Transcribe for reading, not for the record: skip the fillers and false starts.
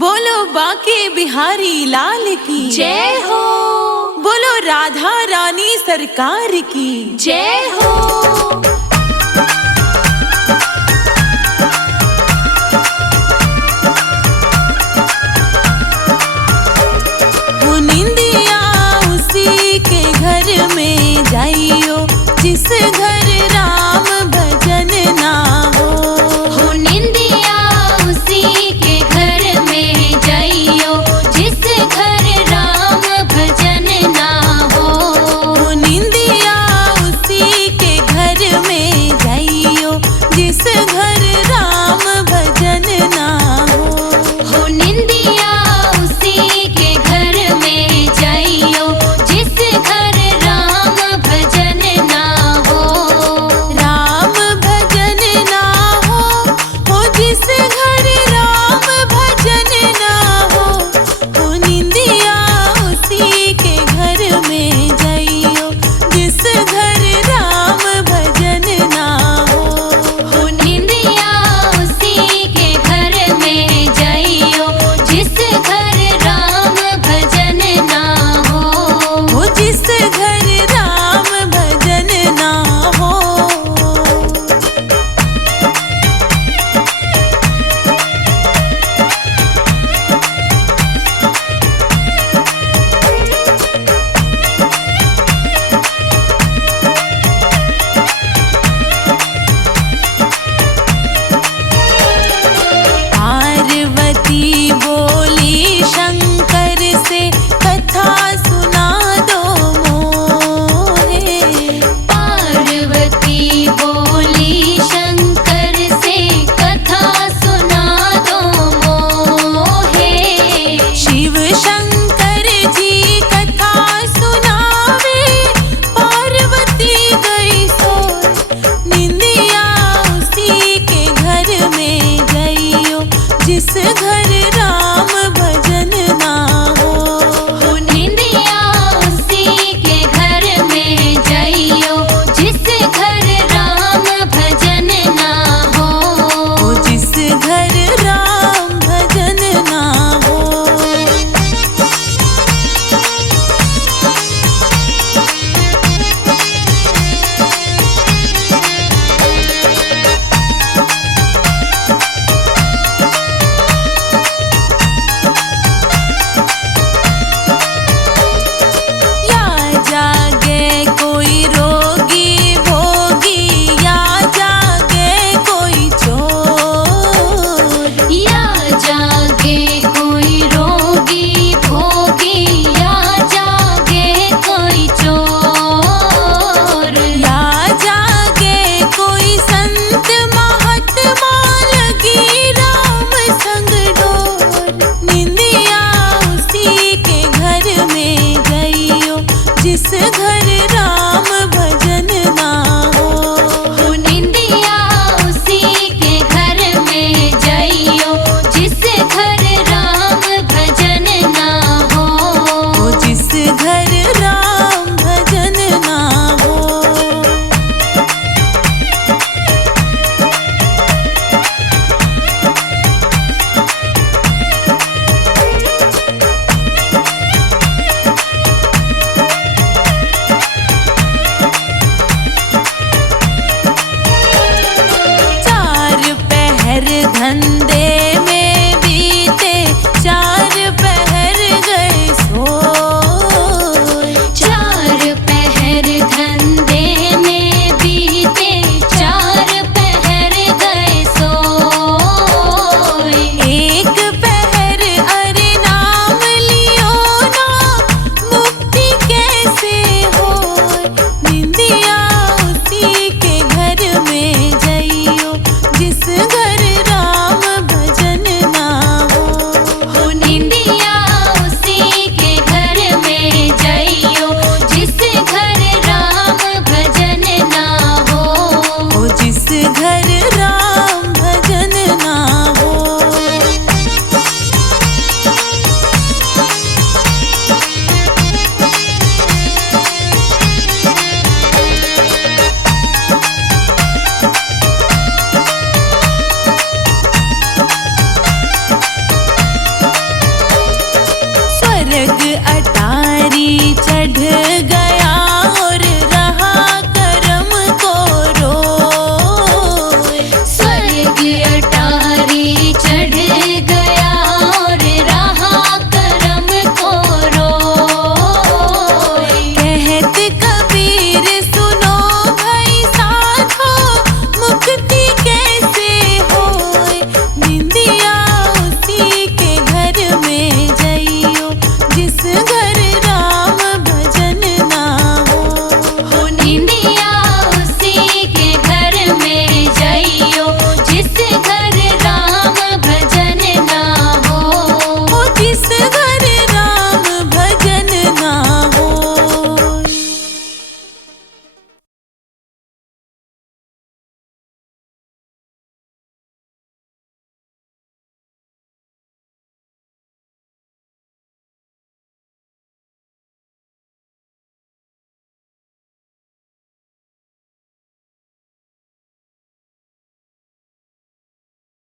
बोलो बाके बिहारी लाल की जय हो। बोलो राधा रानी सरकार की जय हो। निंदिया उसी के घर में जाइयो जिस घर राम भजन ना हो। निंदिया उसी के घर में जाइयो जिस घर राम भजन ना हो। निंदिया उसी के घर में जाइयो जिस घर राम भजन ना हो। निंदिया उसी के घर में जाइयो जिस घर राम भजन ना हो। राम भजन ना हो जिस घर राम भजन ना हो। निंदिया उसी के घर में जाइयो जिस घर राम भजन ना हो। निंदिया उसी के घर में जाइयो जिस घर राम भजन ना हो। जिस घर राम भजन ना हो। पार्वती बोली शंकर से कथा सुना दो मोहे। पार्वती बोली शंकर से कथा सुना दो मोहे। शिव शंकर जी कथा सुनावे पार्वती गई सोए। निंदिया उसी के घर में जाइयो जिस घर राम भजन ना हो। निंदिया उसी के घर में जाइयो जिस घर राम भजन ना हो। जिस घर राम भजन ना हो। या जागे कोई रोगी भोगी या जागे कोई चोर। या जागे कोई रोगी भोगी या जागे कोई चोर। या जागे कोई संत महात्मा लगी राम संग डोर। निंदिया उसी के घर में जाइयो जिस घर राम भजन ना हो। निंदिया उसी के घर में जाइयो जिस घर राम भजन ना हो। जिस घर राम भजन ना हो। चार पहर धन